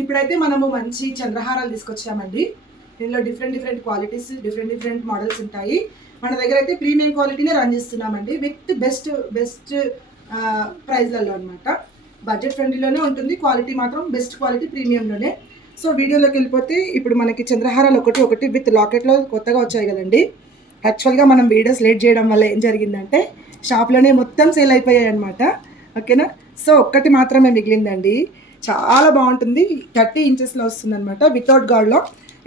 ఇప్పుడైతే మనము మంచి చంద్రహారాలు తీసుకొచ్చామండి. దీనిలో డిఫరెంట్ క్వాలిటీస్, డిఫరెంట్ మోడల్స్ ఉంటాయి. మన దగ్గర అయితే ప్రీమియం క్వాలిటీనే రన్ చేస్తున్నామండి, విత్ బెస్ట్ ప్రైస్లలో అనమాట. బడ్జెట్ ఫ్రెండ్లీలోనే ఉంటుంది, క్వాలిటీ మాత్రం బెస్ట్ క్వాలిటీ ప్రీమియంలోనే. సో వీడియోలోకి వెళ్ళిపోతే ఇప్పుడు మనకి చంద్రహారాలు ఒకటి విత్ లాకెట్లో కొత్తగా వచ్చాయి కదండి. యాక్చువల్గా మనం వీడియోస్ లేట్ చేయడం వల్ల ఏం జరిగిందంటే షాప్లోనే మొత్తం సేల్ అయిపోయాయి అనమాట. ఓకేనా. సో ఒక్కటి మాత్రమే మిగిలిందండి. చాలా బాగుంటుంది, 30 ఇంచెస్లో వస్తుంది అనమాట. వితౌట్ గార్డ్లో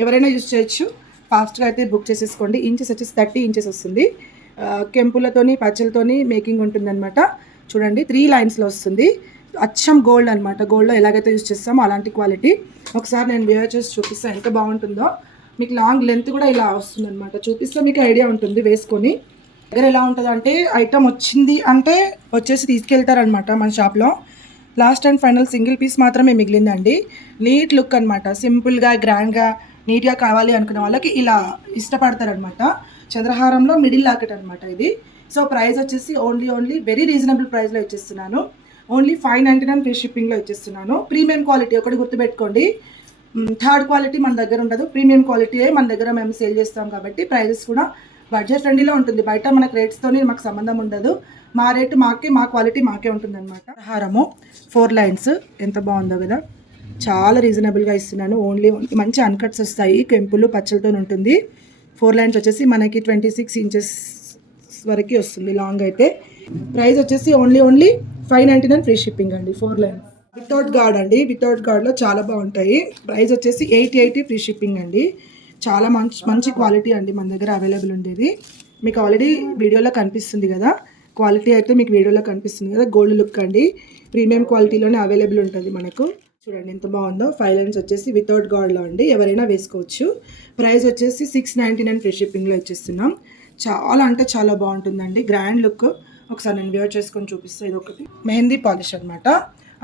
ఎవరైనా యూజ్ చేయొచ్చు. ఫాస్ట్గా అయితే బుక్ చేసేసుకోండి. ఇంచెస్ వచ్చేసి 30 ఇంచెస్ వస్తుంది. కెంపులతోని పచ్చలతోని మేకింగ్ ఉంటుందన్నమాట. చూడండి 3 లైన్స్లో వస్తుంది. అచ్చం గోల్డ్ అనమాట. గోల్డ్లో ఎలాగైతే యూజ్ చేస్తామో అలాంటి క్వాలిటీ. ఒకసారి నేను వేర్ చేసి చూపిస్తాను ఎంత బాగుంటుందో. మీకు లాంగ్ లెంత్ కూడా ఇలా వస్తుంది అనమాట. చూపిస్తే మీకు ఐడియా ఉంటుంది వేసుకొని. దగ్గర ఎలా ఉంటుంది అంటే ఐటమ్ వచ్చింది అంటే వచ్చేసి తీసుకెళ్తారనమాట మన షాప్లో. Last and final single piece మాత్రమే మిగిలిందండి. నీట్ లుక్ అనమాట. సింపుల్గా గ్రాండ్గా నీట్గా కావాలి అనుకునే వాళ్ళకి ఇలా ఇష్టపడతారనమాట. చంద్రహారంలో మిడిల్ లాకెట్ అనమాట ఇది. సో ప్రైస్ వచ్చేసి ఓన్లీ వెరీ రీజనబుల్ ప్రైస్లో ఇచ్చేస్తున్నాను. ఓన్లీ 599 ఫ్రీ షిప్పింగ్లో ఇచ్చేస్తున్నాను. ప్రీమియం క్వాలిటీ ఒకటి గుర్తుపెట్టుకోండి. థర్డ్ క్వాలిటీ మన దగ్గర ఉండదు, ప్రీమియం క్వాలిటీయే మన దగ్గర మేము సేల్ చేస్తాం కాబట్టి ప్రైజెస్ కూడా బడ్జెట్ ఫ్రెండ్లీలో ఉంటుంది. బయట మనకు రేట్స్తోని మాకు సంబంధం ఉండదు. మా రేటు మాకే, మా క్వాలిటీ మాకే ఉంటుంది అనమాట. హారము 4 లైన్స్ ఎంత బాగుందో కదా. చాలా రీజనబుల్గా ఇస్తున్నాను. ఓన్లీ మంచి అన్కట్స్ వస్తాయి, కెంపులు పచ్చలతో ఉంటుంది. 4 లైన్స్ వచ్చేసి మనకి 26 ఇంచెస్ వరకు వస్తుంది లాంగ్ అయితే. ప్రైస్ వచ్చేసి ఓన్లీ 599 ఫ్రీ షిప్పింగ్ అండి. 4 లైన్స్ వితౌట్ గార్డ్ అండి. వితౌట్ గార్డ్లో చాలా బాగుంటాయి. ప్రైస్ వచ్చేసి 880 ఫ్రీ షిప్పింగ్ అండి. చాలా మంచి క్వాలిటీ అండి మన దగ్గర అవైలబుల్ ఉండేది. మీకు ఆల్రెడీ వీడియోలో కనిపిస్తుంది కదా, క్వాలిటీ అయితే మీకు వీడియోలో కనిపిస్తుంది కదా. గోల్డ్ లుక్ అండి, ప్రీమియం క్వాలిటీలోనే అవైలబుల్ ఉంటుంది మనకు. చూడండి ఎంత బాగుందో. 5 లైన్స్ వచ్చేసి వితౌట్ గార్డ్లో అండి, ఎవరైనా వేసుకోవచ్చు. ప్రైస్ వచ్చేసి 699 ఫ్రీ షిప్పింగ్లో ఇచ్చేస్తున్నాం. చాలా అంటే చాలా బాగుంటుందండి, గ్రాండ్ లుక్. ఒకసారి నేను వేర్ చేసుకొని చూపిస్తాను. ఇది ఒకటి మెహందీ పాలిష్ అనమాట.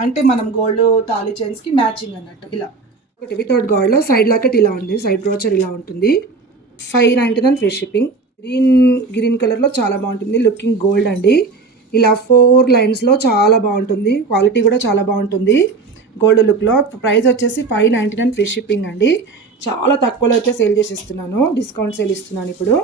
అంటే మనం గోల్డ్ తాళీ చైన్స్కి మ్యాచింగ్ అన్నట్టు. ఇలా ఒకటి వితౌట్ గార్డ్లో సైడ్ లాకెట్ ఇలా ఉంది, సైడ్ బ్రోచర్ ఇలా ఉంటుంది. 599 ఫ్రీ షిప్పింగ్. గ్రీన్ కలర్లో చాలా బాగుంటుంది, లుకింగ్ గోల్డ్ అండి. ఇలా 4 లైన్స్లో చాలా బాగుంటుంది, క్వాలిటీ కూడా చాలా బాగుంటుంది గోల్డ్ లుక్లో. ప్రైస్ వచ్చేసి 599 ఫ్రీ షిప్పింగ్ అండి. చాలా తక్కువలో అయితే సేల్ చేసేస్తున్నాను, డిస్కౌంట్ సేల్ ఇస్తున్నాను ఇప్పుడు.